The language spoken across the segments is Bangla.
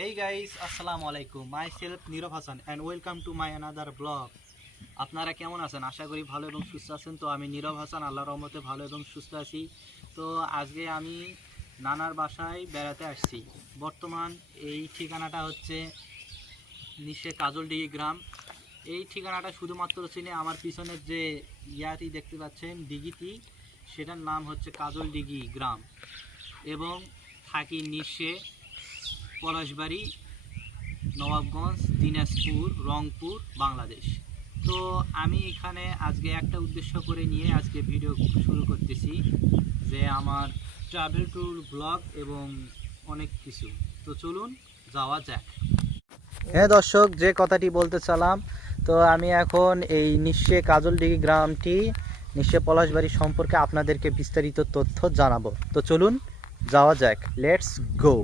Hey guys, আসসালামু আলাইকুম। Myself Nirob Hasan and welcome to my another vlog. আপনারা কেমন আছেন? আশা করি ভালো এবং সুস্থ আছেন। তো আমি নীরব হাসান, আল্লাহর রহমতে ভালো এবং সুস্থ আছি। তো আজকে আমি নানার বাসায় বেড়াতে আসছি। বর্তমান এই ঠিকানাটা হচ্ছে নিচে কাজলডিঘি গ্রাম। এই ঠিকানাটা শুধুমাত্র চিনে আমার পিছনের যে ইয়াটি দেখতে পাচ্ছেন দিঘিটি, সেটার নাম হচ্ছে কাজলডিঘি গ্রাম এবং থাকি নিচে পলাশবাড়ি, নবাবগঞ্জ, দিনাজপুর, রংপুর, বাংলাদেশ। তো আমি এখানে আজকে একটা উদ্দেশ্য করে নিয়ে আজকে ভিডিও শুরু করতেছি, যে আমার ট্রাভেল ট্যুর ব্লগ এবং অনেক কিছু। তো চলুন যাওয়া যাক। হ্যাঁ দর্শক, যে কথাটি বলতে চালাম, তো আমি এখন এই নিঃস্বে কাজলডিঘি গ্রামটি, নিঃস্বে পলাশবাড়ি সম্পর্কে আপনাদেরকে বিস্তারিত তথ্য জানাবো। তো চলুন যাওয়া যাক, লেটস গো।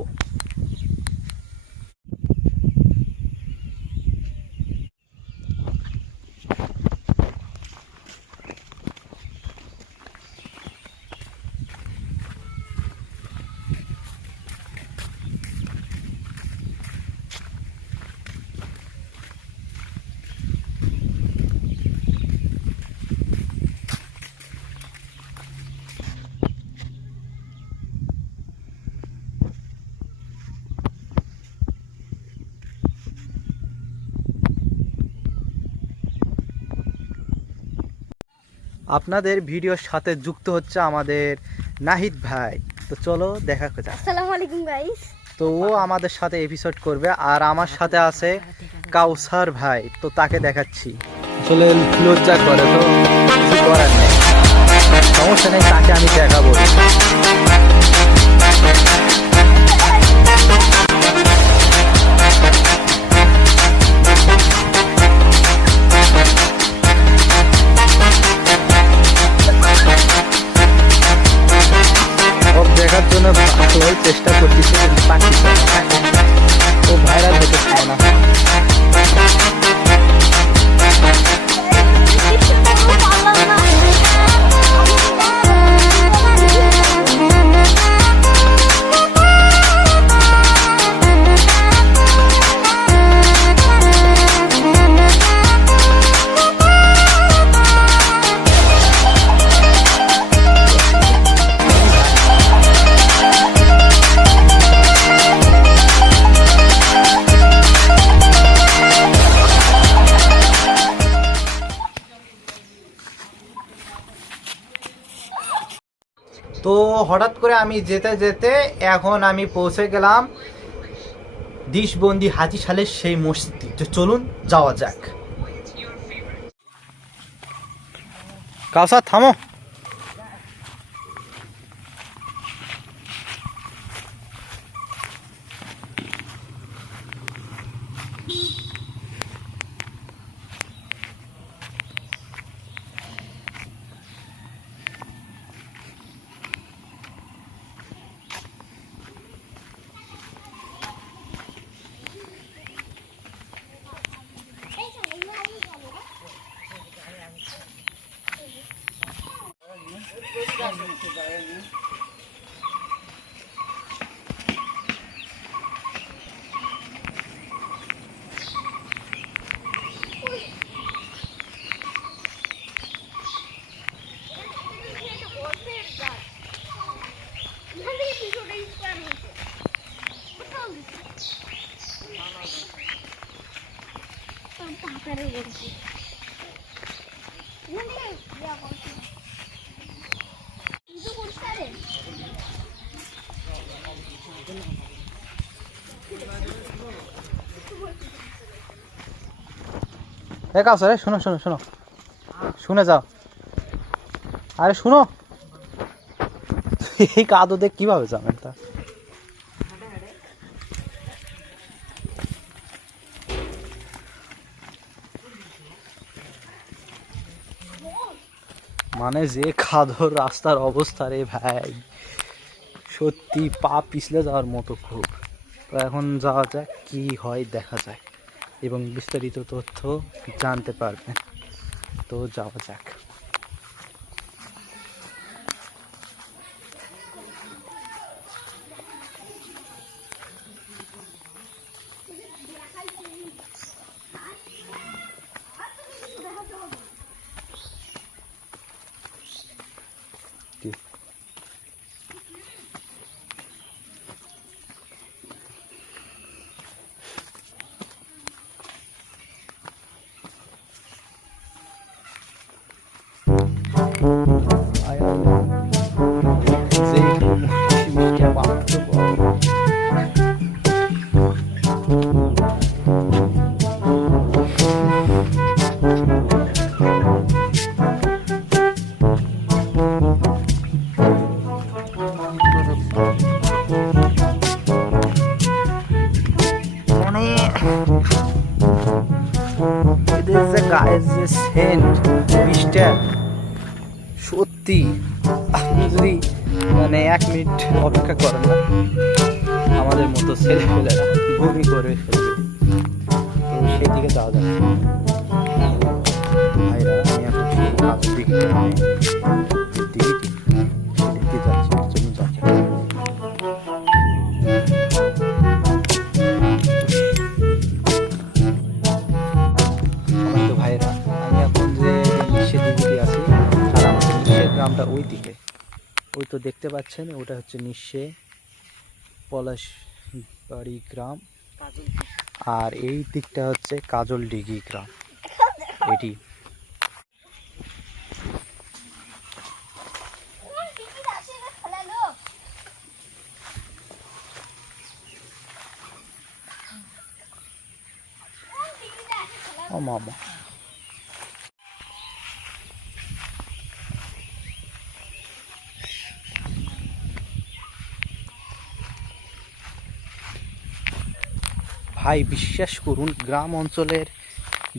আপনাদের ভিডিওর সাথে যুক্ত হচ্ছে আমাদের নাহিদ ভাই। তো চলো দেখা যাক। আসসালামু আলাইকুম গাইস। তো ও আমাদের সাথে এপিসোড করবে, আর আমার সাথে আছে কাউসার ভাই। তো তাকে দেখাচ্ছি। আসলে লজ্জা করে, তো কিছু করার নেই, সমস্যা নেই, তাকে আমি দেখাবো। দেখার জন্য ভালোই চেষ্টা করতেছি, কিন্তু পাচ্ছি না, ও ভাইরাল হতে চায় না। তো হঠাৎ করে আমি যেতে যেতে এখন আমি পৌঁছে গেলাম দিশবন্দি হাতিশালের সেই মসজিদটি। তো চলুন যাওয়া যাক। কাউসার থামো। কাউসার, শোনো শোনো শোনো, শুনে যাও। আরে শুনো, এই কাদো দেখ কিভাবে যাবেন তা? মানে যে কাদোর রাস্তার অবস্থা রে ভাই, সত্যি পা পিছলে যাওয়ার মতো খুব। তো এখন যাওয়া যাক, কি হয় দেখা যায় এবং বিস্তারিত তথ্য জানতে পারবেন। তো যাওয়া যাক। চায়ের যে সেন্ট মিস্টার, সত্যি আপনি যদি মানে 1 মিনিট অপেক্ষা করেন না, আমাদের মতো ছেলেপেলেরা বমি করে ফেলবে। তো সেই দিকে যাওয়া যাচ্ছে ভাইরা। আমি এখন সেই কাজের দিকে দেখতে যাচ্ছি, চলুন যাচ্ছি। তো ভাইরা, আমি এখন যে নিঃশ্বের দিকে আছি, আর আমাদের নিঃশ্বের গ্রামটা ওই দিকে, ওই তো দেখতে পাচ্ছেন, ওটা হচ্ছে নিঃশে পলাশবাড়ি গ্রাম, আর এই দিকটা হচ্ছে কাজলডিঘি গ্রাম। এটি ও মামা। ভাই বিশ্বাস করুন, গ্রাম অঞ্চলের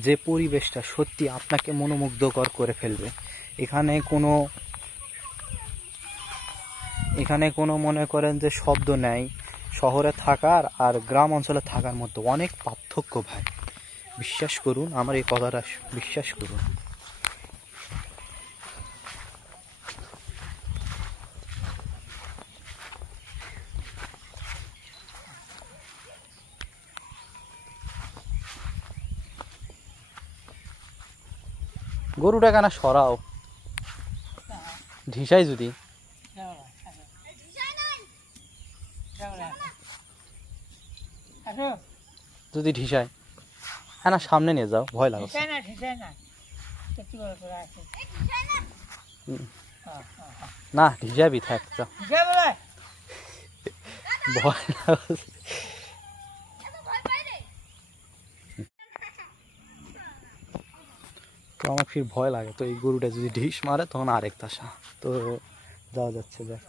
যে পরিবেশটা সত্যি আপনাকে মনোমুগ্ধকর করে ফেলবে। এখানে কোনো মনে করেন যে শব্দ নেই। শহরে থাকার আর গ্রাম অঞ্চলে থাকার মধ্যে অনেক পার্থক্য ভাই, বিশ্বাস করুন, আমার এই কথাটা বিশ্বাস করুন। গরুটা কেন সরাও, ঢিসাই যদি ঢিসাই, হ্যাঁ না, সামনে নিয়ে যাও, ভয় লাগছে। না ঢিসাবি, থাক ভয় লাগছে। তো আমার ফির ভয় লাগে, তো এই গরুটা যদি ঢিস মারে তখন আরেক তাসা। তো যাওয়া যাচ্ছে, দেখ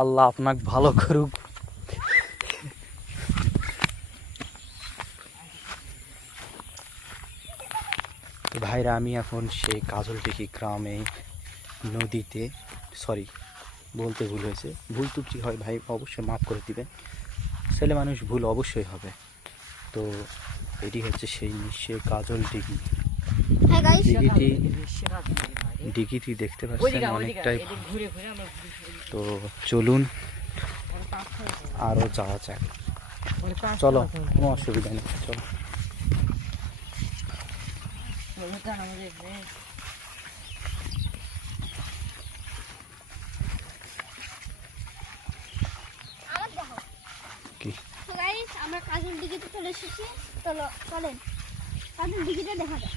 আল্লাহ আপনাকে ভালো করুক। ভাইরা, আমি এখন সেই কাজলডিঘি গ্রামে নদীতে, সরি বলতে ভুল হয়েছে, ভুল ত্রুটি হয় ভাই অবশ্যই মাফ করে দিবেন, ছেলে মানুষ ভুল অবশ্যই হবে। তো এটি হচ্ছে সেই নিঃশে কাজলডিঘি। ডিঘিটি দেখতে পাচ্ছেন অনেকটাই। তো চলুন আরও যাওয়া যাক, চলো, কোনো অসুবিধা নেই, চলো। কি আমরা কাজলডিঘিতে চলে এসেছি, চলো চলেন কাজলডিঘিটা দেখা যাক।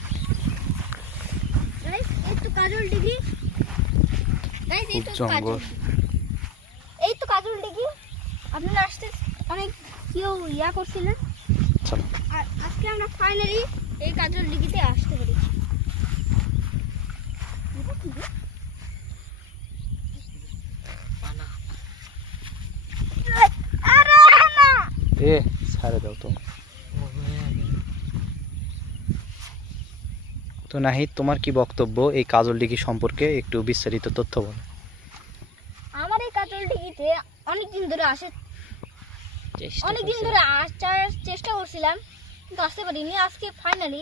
গাইস এই তো কাজলডিঘি, গাইস এই তো জঙ্গল, এই তো কাজলডিঘি। আপনারা আসতে অনেক কেউ ইয়া করছিলেন, চলো। আর আজকে আমরা ফাইনালি এই কাজলডিঘিতে আসতে পেরেছি। এ ছাড়ে দাও তো। তো নাহিদ, তোমার কি বক্তব্য এই কাজলডিঘি সম্পর্কে, একটু বিস্তারিত তথ্য বল। আমার এই কাজলডিঘিতে অনেকদিন ধরে আসার চেষ্টা করছিলাম, কিন্তু আসতে পারিনি। আজকে ফাইনালি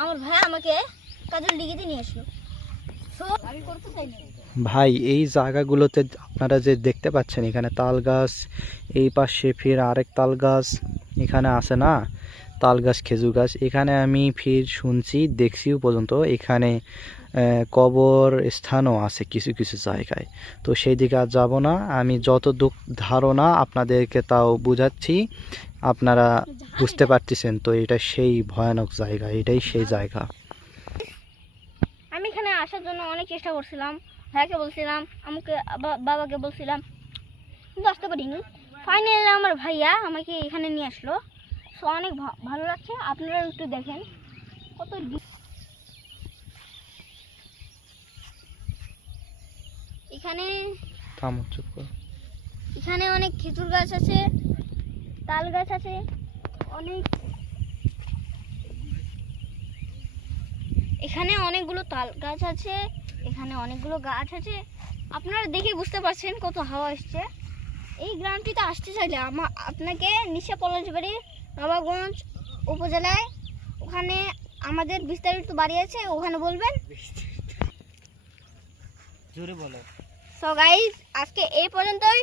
আমার ভাই আমাকে কাজলডিঘিতে নিয়ে আসলো। আমি করতে চাই না ভাই, এই জায়গাগুলোতে আপনারা যে দেখতে পাচ্ছেন, এখানে তাল গাছ, এই পাশে ফির আরেক তাল গাছ, এখানে আছে না তাল গাছ, খেজুর গাছ, এখানে আমি ফির শুনছি, দেখছিও পর্যন্ত, এখানে কবর স্থানও আছে কিছু কিছু জায়গায়। তো সেই দিকে আর যাবো না, আমি যতটুক ধারণা আপনাদেরকে তাও বুঝাচ্ছি, আপনারা বুঝতে পারতেছেন। তো এটা সেই ভয়ানক জায়গা, এটাই সেই জায়গা। আমি এখানে আসার জন্য অনেক চেষ্টা করছিলাম, ভাইকে বলছিলাম, আমাকে বাবাকে বলছিলাম, কিন্তু আসতে পারিনি। ফাইনালি আমার ভাইয়া আমাকে এখানে নিয়ে আসলো। সো অনেক ভালো লাগছে, আপনারা একটু দেখেন কত। এখানে থামো, চুপ করো। এখানে অনেক খেজুর গাছ আছে, তাল গাছ আছে, অনেক এখানে অনেকগুলো তাল গাছ আছে, এখানে অনেকগুলো গাছ আছে। আপনারা দেখে বুঝতে পারছেন কত হাওয়া আসছে। এই গ্রামটিতে আসতে চাইলে আপনাকে নিশা পলাশবাড়ি নবাবগঞ্জ উপজেলায়, ওখানে আমাদের বিস্তারিত বাড়ি আছে, ওখানে বলবেন। জোরে বলো। সো গাইস, আজকে এই পর্যন্তই।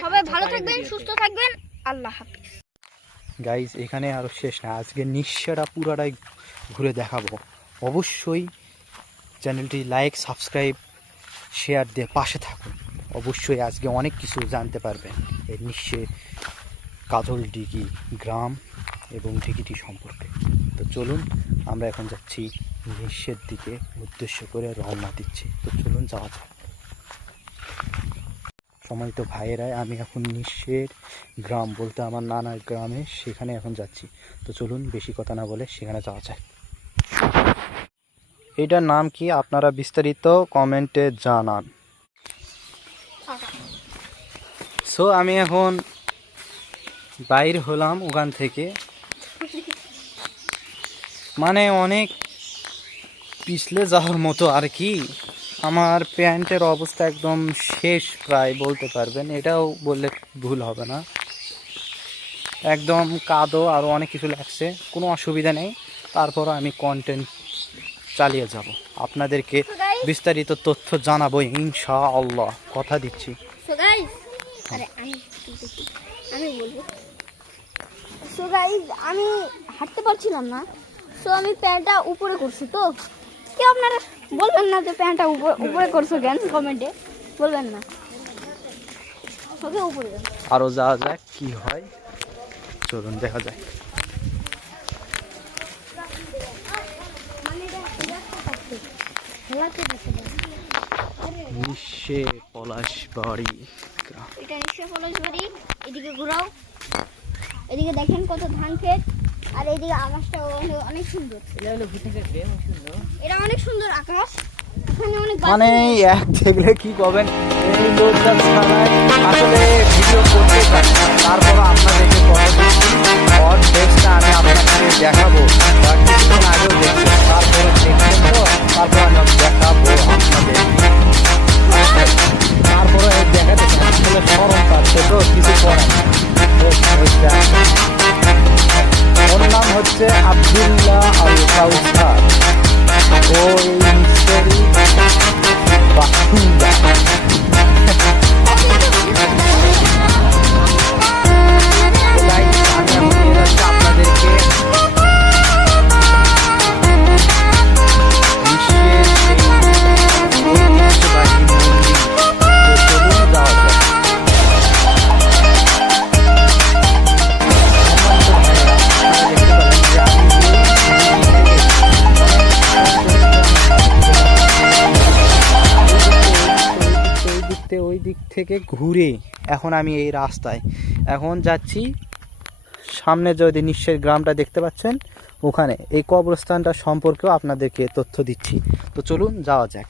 সবাই ভালো থাকবেন, সুস্থ থাকবেন। আল্লাহ হাফিজ। গাইস, এখানে আরও শেষ না, আজকে নিশ্চয়টা পুরাটাই ঘুরে দেখাবো। অবশ্যই চ্যানেলটি লাইক, সাবস্ক্রাইব, শেয়ার দিয়ে পাশে থাকুন। অবশ্যই আজকে অনেক কিছু জানতে পারবেন এই নিশ্চয় কাঁধল ডিগি গ্রাম এবং ডিগিটি সম্পর্কে। তো চলুন, আমরা এখন যাচ্ছি নিশ্চের দিকে উদ্দেশ্য করে রওনা দিচ্ছি। তো চলুন যাওয়া যাক। সময় তো ভাইয়েরাই, আমি এখন নিশ্চের গ্রাম বলতে আমার নানার গ্রামে, সেখানে এখন যাচ্ছি। তো চলুন, বেশি কথা না বলে সেখানে যাওয়া যায়। এটার নাম কি আপনারা বিস্তারিত কমেন্টে জানান। সো আমি এখন বাইর হলাম ওখান থেকে, মানে অনেক পিছলে যাওয়ার মতো আর কি। আমার প্যান্টের অবস্থা একদম শেষ প্রায় বলতে পারবেন, এটাও বললে ভুল হবে না। একদম কাদো আরও অনেক কিছু লাগছে, কোনো অসুবিধা নেই। তারপরও আমি কন্টেন্ট চালিয়ে যাব, আপনাদেরকে বিস্তারিত তথ্য জানাবো ইনশাআল্লাহ, কথা দিচ্ছি। সো গাইস, আমি বলবো। সো গাইস, আমি হাঁটতে পারছিলাম না, সো আমি প্যান্টটা উপরে করছি। তো কেউ আপনারা বলবেন না যে প্যান্টটা উপরে করছো কেন, কমেন্টে বলবেন না। ওকে উপরে আরও যাওয়া যাক, কি হয় চলুন দেখা যায়। নিশ্চে পলাশবাড়ি গ্রাম। এটা নিশ্চয় পলাশবাড়ি। এদিকে ঘোরাও, এদিকে দেখেন কত ধান ক্ষেত, আর এইদিকে আকাশটা অনেক সুন্দর। এটা অনেক সুন্দর আকাশ। এখানে অনেক মানে এক দেখলে কি করবেন, এই লোকটা ছাড়াই আসলে ভিডিও করতে চাই। তারপর আপনাদেরকে কথা দিচ্ছি, ওর ডেস্কটা আমি আপনাকে দেখাবো, বা কিছুক্ষণ আগেও দেখছি, তারপরে দেখবেন তো, তারপর আমি দেখাবো আপনাদের। তারপরে দেখাতে আসলে সরম পাচ্ছে, তো কিছু করে না। ওর নাম হচ্ছে আব্দুল্লাহ আল কাউসার, ও এই মিস্টারি বাসিন্দা। আপনাদেরকে বিশ্বের সেই ঐতিহ্যবাহী মন্দির, তো চলুন যাওয়া যাক। ওই দিক থেকে ঘুরে এখন আমি এই রাস্তায় এখন যাচ্ছি। সামনে যদি নিশ্চয় গ্রামটা দেখতে পাচ্ছেন, ওখানে এই কবরস্থানটা সম্পর্কেও আপনাদেরকে তথ্য দিচ্ছি। তো চলুন যাওয়া যাক।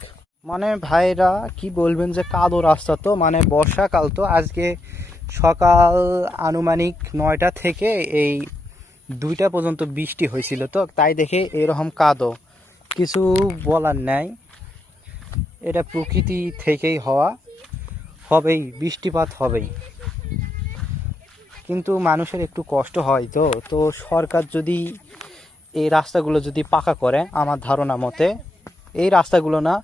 মানে ভাইরা কি বলবেন যে কাদো রাস্তা, তো মানে বর্ষাকাল, তো আজকে সকাল আনুমানিক 9টা থেকে এই 2টা পর্যন্ত বৃষ্টি হয়েছিল, তো তাই দেখে এরকম কাদো, কিছু বলার নাই। এটা প্রকৃতি থেকেই হবেই, বৃষ্টিপাত হবেই, কিন্তু মানুষের একটু কষ্ট হয়। তো সরকার যদি এই রাস্তাগুলো যদি পাকা করে, আমার ধারণা মতে এই রাস্তাগুলো না,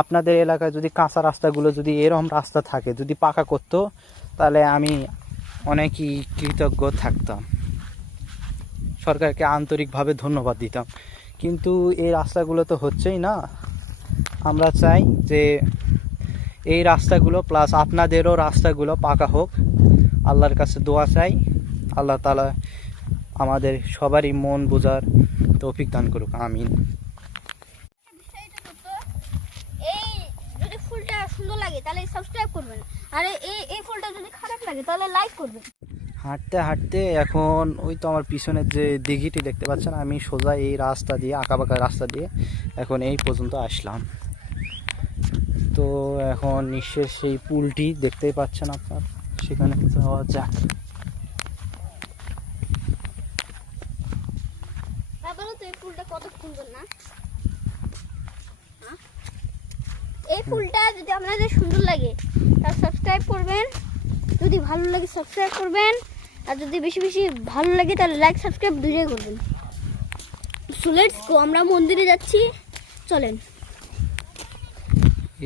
আপনাদের এলাকায় যদি কাঁচা রাস্তাগুলো যদি এরকম রাস্তা থাকে, যদি পাকা করতো, তাহলে আমি অনেকই কৃতজ্ঞ থাকতাম, সরকারকে আন্তরিকভাবে ধন্যবাদ দিতাম। কিন্তু এই রাস্তাগুলো তো হচ্ছেই না। আমরা চাই যে এই রাস্তাগুলো প্লাস আপনাদেরও রাস্তাগুলো পাকা হোক। আল্লাহর কাছে দোয়া চাই, আল্লাহ তাআলা আমাদের সবারই মন বোঝার তৌফিক দান করুক, আমিন। এই যদি ফুলটা সুন্দর লাগে তাহলে সাবস্ক্রাইব করবেন, আর এই ফুলটা যদি খারাপ লাগে তাহলে লাইক করবেন। হাঁটতে হাঁটতে এখন ওই তো আমার পিছনের যে দিঘিটি দেখতে পাচ্ছেন, আমি সোজা এই রাস্তা দিয়ে, আঁকাবাঁকা রাস্তা দিয়ে এখন এই পর্যন্ত আসলাম। তো এখন নিশ্চয় সেই পুলটি দেখতেই পাচ্ছেন আপনার, সেখানে যাওয়া যাক। তারপরে তো এই ফুলটা কত সুন্দর না? হ্যাঁ? এই ফুলটা যদি আপনাদের সুন্দর লাগে তাহলে সাবস্ক্রাইব করবেন, যদি ভালো লাগে সাবস্ক্রাইব করবেন, আর যদি বেশি বেশি ভালো লাগে তাহলে লাইক সাবস্ক্রাইব দুটোই করবেন। সো লেটস গো, আমরা মন্দিরে যাচ্ছি, চলেন।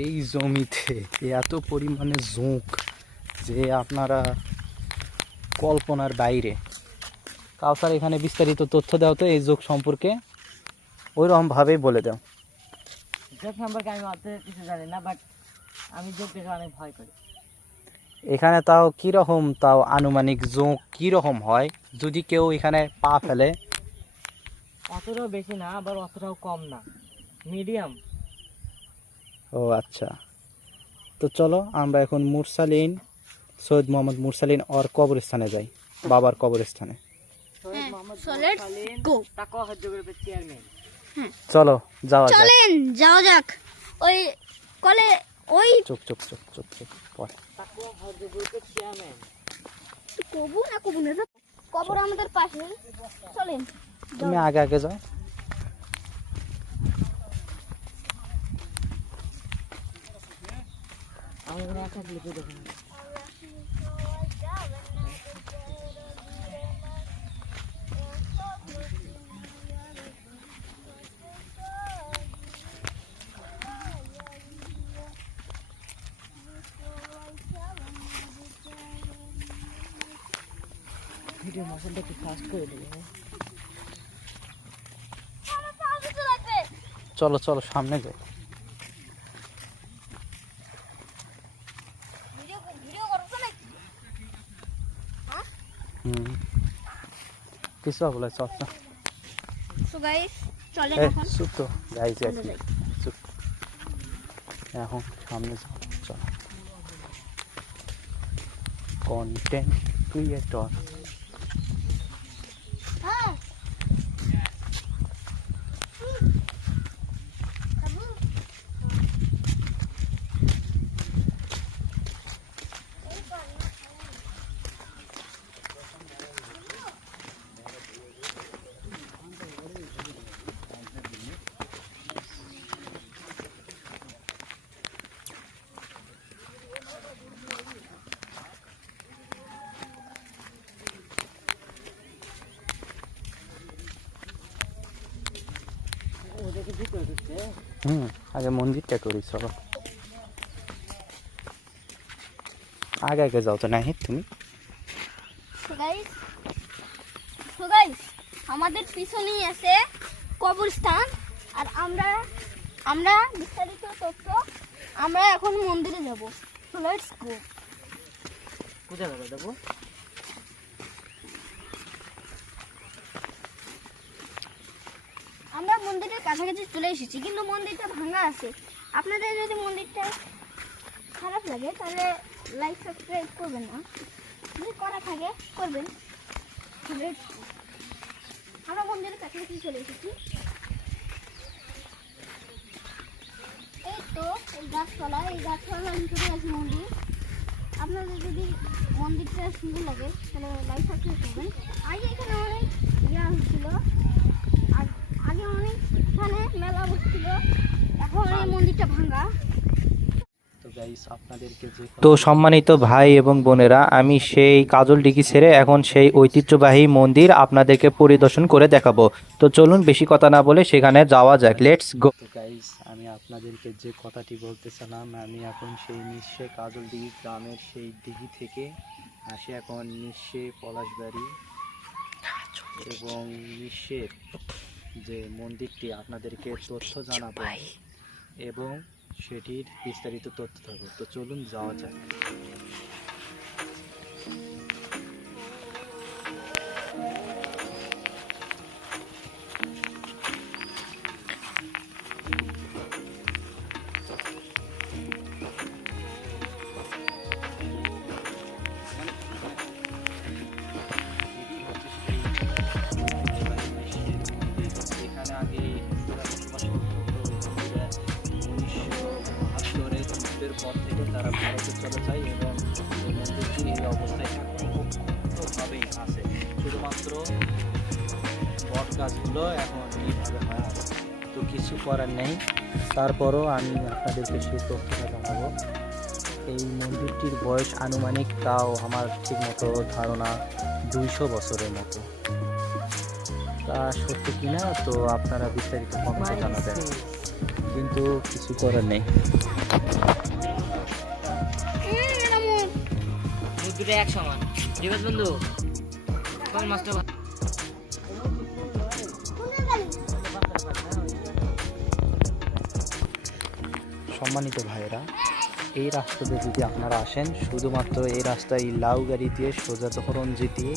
এই জমিতে এত পরিমাণে ঝোঁক যে আপনারা কল্পনার বাইরে। কাউসার এখানে বিস্তারিত তথ্য দাও তো এই যোগ সম্পর্কে, ওইরকমভাবেই বলে দাও। যোগ সম্পর্কে আমি অত কিছু জানি না, বাট আমি যোগ দেখে অনেক ভয় করি। এখানে তাও কীরকম, তাও আনুমানিক যোগ কীরকম হয় যদি কেউ এখানে পা ফেলে? অতটাও বেশি না, আবার অতটাও কম না, মিডিয়াম। ও আচ্ছা, তো চলো আমরা এখন মুরসালিন, সৈয়দ মোহাম্মদ মুরসালিন ওর কবরস্থানে যাই, বাবার কবরস্থানে। So let's go. তাকওয়া হজ্জ গ্রুপের চেয়ারম্যান। চলো যাওয়া যাক। চলেন যাওয়া যাক। ওই কলে ওই চুপ চুপ চুপ চুপ চুপ পরে। তাকওয়া হজ্জ গ্রুপের চেয়ারম্যান। কবু না কবর আমাদের পাশে, চলেন। তুমি আগে আগে যাও। আমি এখানে একটা ক্লিপে দেখুন। ভিডিও মশনটা একটু ফাস্ট করে দেবো। চলো চলো সামনে যাই। কিছু বলে চল না। সো গাইস চলেন এখন। চুপ তো যাই যাই চলে যাই। চুপ, এখন সামনে যাও। চলো, কন্টেন্ট ক্রিয়েটর। হ্যাঁ ওদেরকে ভিতরে ঢুকছে। আগে মন্দিরটা করি, চলো আগে আগে যাও তো নাহি তুমি। সো গাইস আমাদের পিছনেই আছে কবরস্থান, আর আমরা বিস্তারিত তথ্য আমরা এখন মন্দিরে যাব। So let's go. কোথায় ভালো দেবো? আমরা মন্দিরের কাছাকাছি চলে এসেছি, কিন্তু মন্দিরটা ভাঙা আছে। আপনাদের যদি মন্দিরটা খারাপ লাগে তাহলে লাইক সাবস্ক্রাইব করবেন না, যদি করা থাকে করবেন। আমরা মন্দিরের কাছাকাছি চলে এসেছি। এই তো এই গাছপালার ভিতরে আছে মন্দির। আপনাদের যদি মন্দিরটা সুন্দর লাগে তাহলে লাইক সাবস্ক্রাইব করবেন। আগে এখানে অনেক ইয়া হচ্ছিল, আগে অনেক এখানে মেলা বসছিল, এখন এই মন্দিরটা ভাঙা। তো সম্মানিত ভাই এবং বোনেরা, আমি সেই কাজলডিঘি ছেড়ে এখন সেই ঐতিহ্যবাহী মন্দির আপনাদেরকে পরিদর্শন করে দেখাবো। তো চলুন বেশি কথা না বলে সেখানে যাওয়া যাক, লেটস গো। তো গাইস, আমি আপনাদেরকে যে কথাটি বলতেছিলাম, আমি এখন সেই নিঃশে কাজলডিঘি গ্রামের সেই দিঘি থেকে আসি এখন নিঃশে পলাশবাড়ি, এবং নিঃশের যে মন্দিরটি আপনাদেরকে তথ্য জানাবো এবং সেটির বিস্তারিত তথ্য থাকবে। তো চলুন যাওয়া যাক। এখানে আগে হিন্দুরা বসবাস করতো, তো 1972 কাজগুলো এখন এইভাবে হয় আর কি। তো কিছু করার নেই, তারপরও আমি আপনাদেরকে সেই তথ্যটা জানাবো। এই মন্দিরটির বয়স আনুমানিক তাও আমার ঠিকমতো ধারণা 200 বছরের মতো। তা সত্যি কিনা তো আপনারা বিস্তারিত কমেন্টে জানাবেন, কিন্তু কিছু করার নেই। দুটো এক সমান। ঠিক আছে বন্ধু, কোন মাছটা সম্মানিত ভাইয়েরা, এই রাস্তা দিয়ে যদি আপনারা আসেন, শুধুমাত্র এই রাস্তায় লাউ গাড়ি দিয়ে সোজা ধরঞ্জি দিয়ে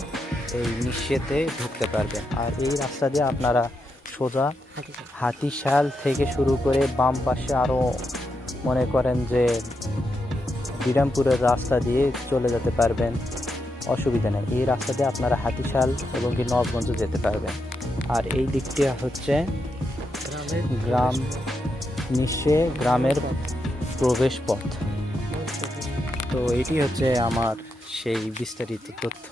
এই নিশ্চেতে ঢুকতে পারবেন। আর এই রাস্তা দিয়ে আপনারা সোজা হাতিশাল থেকে শুরু করে বাম পাশে আরও মনে করেন যে বিরামপুরের রাস্তা দিয়ে চলে যেতে পারবেন, অসুবিধা নেই। এই রাস্তা দিয়ে আপনারা হাতিশাল এবং কি নবগঞ্জ যেতে পারবেন। আর এই দিকটি হচ্ছে গ্রাম নিশ্চে গ্রামের প্রবেশ পথ। তো এটি হচ্ছে আমার সেই বিস্তারিত তথ্য।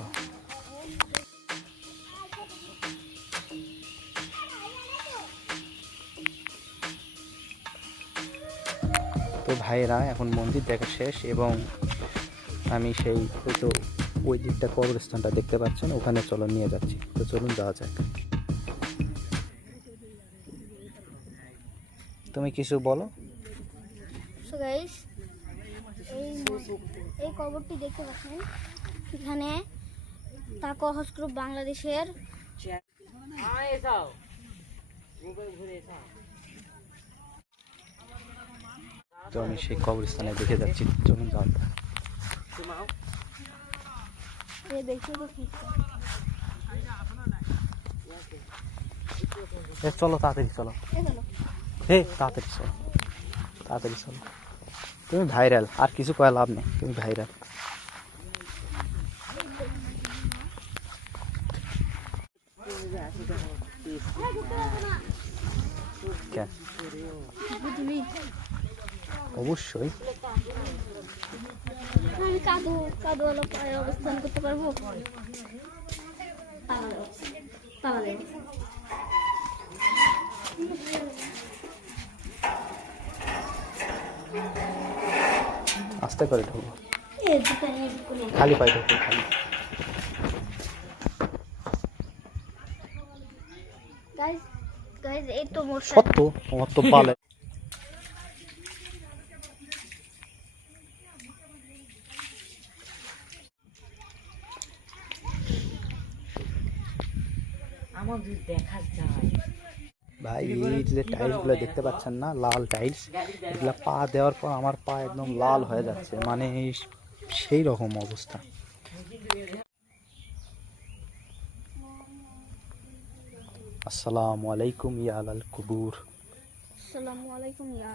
তো ভাইয়েরা, এখন মন্দির দেখা শেষ এবং আমি সেই হয়তো ওই দিকটা কবরস্থানটা দেখতে পাচ্ছেন, ওখানে চলো নিয়ে যাচ্ছি। তো চলুন যাওয়া যাক। তুমি কিছু বলো। সো গাইস, এই কবরটি দেখতে পাচ্ছেন, এখানে তাকো হজ গ্রুপ বাংলাদেশের তো আমি সেই কবরস্থানে দেখে যাচ্ছি, চলুন যাওয়া যাক। দেখতে তো ঠিক চলো তাড়াতাড়ি চলো, হে তাড়াতাড়ি চলো, তাড়াতাড়ি চলো। তুমি ভাইরাল, আর কিছু কয়া লাভ নেই, তুমি ভাইরাল। কেন? অবশ্যই। আমি কাদুওয়ালা পায়ে অবস্থান করতে পারবো? আস্তে করে ঢুকবো, খালি পায়ে ঢুকবো, খালি। গাইস এই তো মোর সত্য তোমার তো পালে। আমার যদি দেখা যায় ভাই, এই যে টাইলসগুলো দেখতে পাচ্ছেন না, লাল টাইলস, এগুলা পা দেওয়ার পর আমার পা একদম লাল হয়ে যাচ্ছে, মানে সেই রকম অবস্থা। আসসালামু আলাইকুম ইয়া আলাল কুবুর। আসসালামু আলাইকুম ইয়া।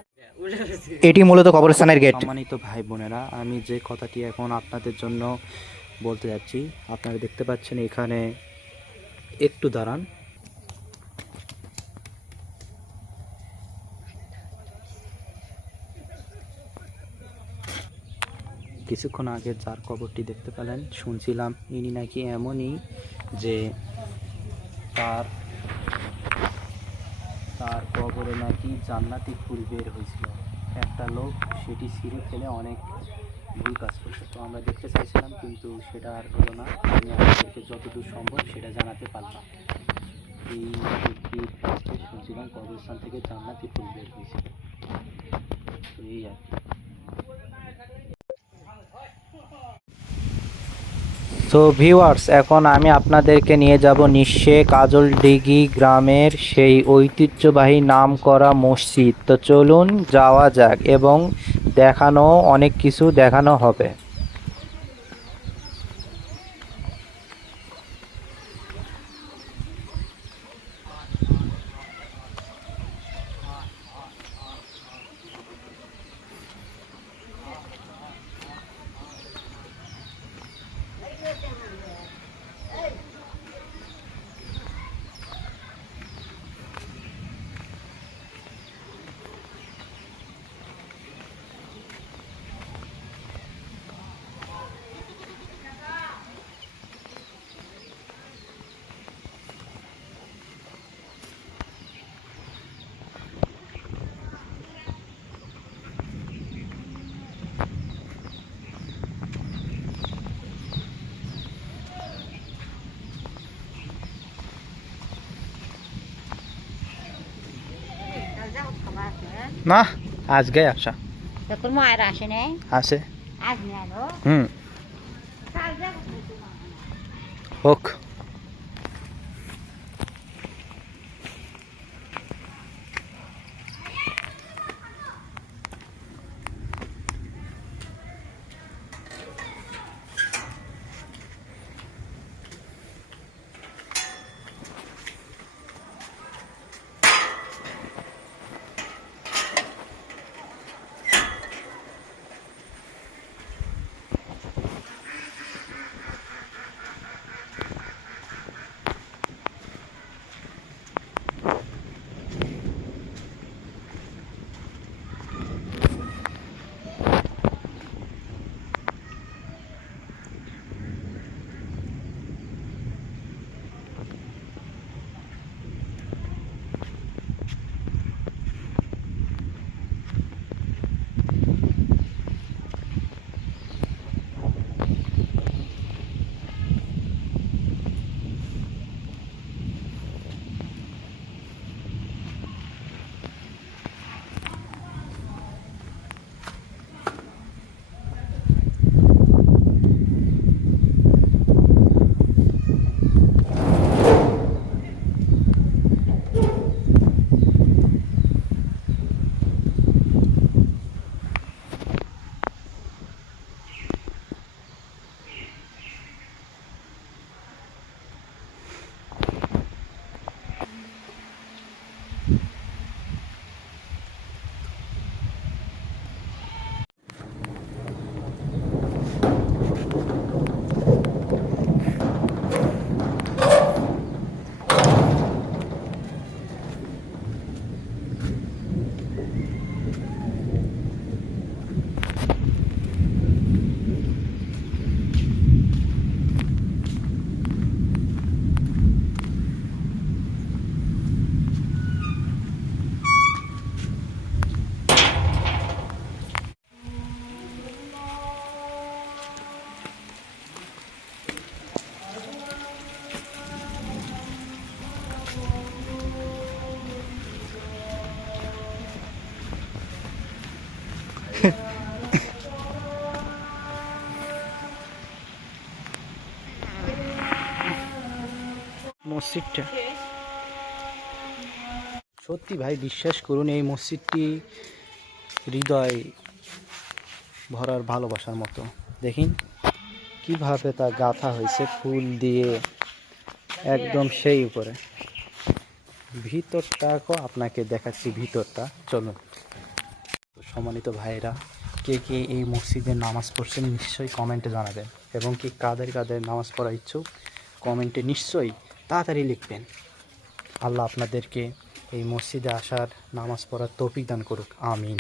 এটি মূলত কবরস্থানের গেট। সম্মানিত ভাই বোনেরা, আমি যে কথাটি এখন আপনাদের জন্য বলতে যাচ্ছি, আপনারা দেখতে পাচ্ছেন এখানে, একটু দাঁড়ান। কিছুক্ষণ আগে যার কবরটি দেখতে পেলেন, শুনছিলাম ইনি নাকি এমনই যে তার কবরে নাকি জান্নাতি ফুল বের হয়েছিল। একটা লোক সেটি ছিঁড়ে ফেলে অনেক ভুল কাজ করছে। তো আমরা দেখতে চাইছিলাম, কিন্তু সেটা আর হলো না। আমি আপনাদেরকে যতদূর সম্ভব সেটা জানাতে পারলাম। এই ব্যক্তির কাছে শুনছিলাম কবরস্থান থেকে জান্নাতি ফুল বের হয়েছিল। তো এই আর কি। তো ভিউয়ার্স, এখন আমি আপনাদেরকে নিয়ে যাব নিশ্চে কাজলডিঘি গ্রামের সেই ঐতিহ্যবাহী নামকরা মসজিদ। তো চলুন যাওয়া যাক এবং অনেক কিছু দেখানো হবে। না আজকে আসা তা তোর মায়ের আসে নাই আছে আজ নিয়ে আলো হোক মসজিদটা সত্যি ভাই বিশ্বাস করুন এই মসজিদটি হৃদয় ভরার ভালোবাসার মতো দেখিন কিভাবে তা গাঁথা হয়েছে ফুল দিয়ে একদম সেই উপরে ভিতরটাকেও আপনাকে দেখাচ্ছি ভিতরটা চলুন সম্মানিত ভাইরা কে কে এই মসজিদে নামাজ পড়ছেন নিশ্চয়ই কমেন্টে জানাবেন এবং কি কাদের কাদের নামাজ পড়া ইচ্ছুক কমেন্টে নিশ্চয়ই তাড়াতাড়ি লিখবেন আল্লাহ আপনাদেরকে এই মসজিদে আসার নামাজ পড়ার তৌফিক দান করুক আমিন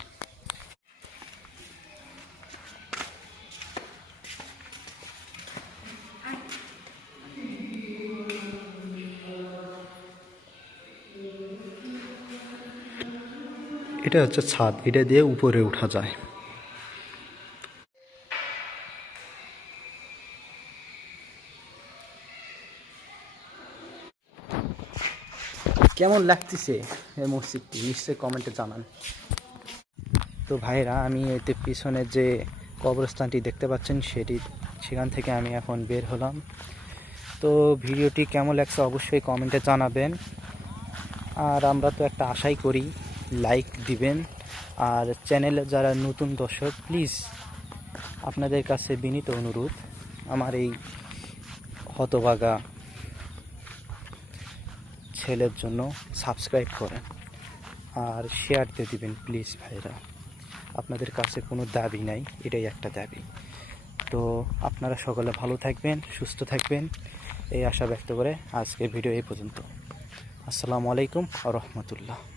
এটা হচ্ছে ছাদ এটা দিয়ে উপরে উঠা যায় কেমন লাগতেছে এই মসজিদটি নিশ্চয়ই কমেন্টে জানান তো ভাইরা আমি এতে পিছনে যে কবরস্থানটি দেখতে পাচ্ছেন সেখান থেকে আমি এখন বের হলাম তো ভিডিওটি কেমন লাগছে অবশ্যই কমেন্টে জানাবেন আর আমরা তো একটা আশাই করি লাইক দিবেন আর চ্যানেলে যারা নতুন দর্শক প্লিজ আপনাদের কাছে বিনীত অনুরোধ আমার এই হতভাগা ছেলের জন্য সাবস্ক্রাইব করেন আর শেয়ার দিয়ে দিবেন প্লিজ ভাইরা আপনাদের কাছে কোনো দাবি নাই এটাই একটা দাবি তো আপনারা সকলে ভালো থাকবেন সুস্থ থাকবেন এই আশা ব্যক্ত করে আজকে ভিডিও এই পর্যন্ত আসসালামু আলাইকুম ওয়া রাহমাতুল্লাহ